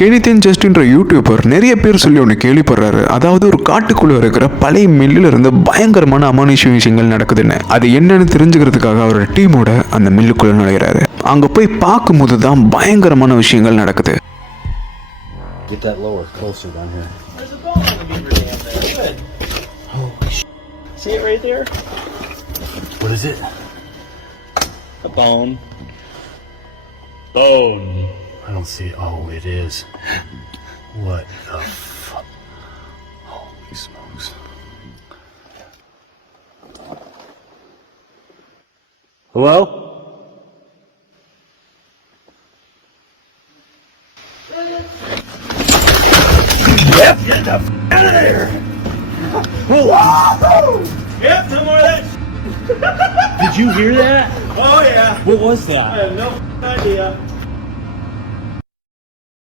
கெனித்தின் ஜஸ்ட்ன்ற யூடியூபர் நிறைய பேர் சொல்லி ஒன்று கேள்விப்படுறாரு. அதாவது ஒரு காட்டுக்குள்ள இருக்கிற பழைய மில்லுல இருந்து பயங்கரமான அமானுஷ்ய விஷயங்கள் நடக்குதுன்னு. அது என்னன்னு தெரிஞ்சுக்கிறதுக்காக அவரோட டீமோட அந்த மில்லுக்குள்ள நுழைகிறாரு. அங்க போய் பார்க்கும்போது தான் பயங்கரமான விஷயங்கள் நடக்குது. Get that lower, closer down here. There's a bone in the beaver dam there. Good. Holy sh! See it right there? What is it? A bone. Bone. I don't see it. Oh, it is. What the fuck? Holy smokes. Hello? Yep, get the f out of there! Yep, no more of that. Did you hear that? Oh yeah. What was I that? have no idea.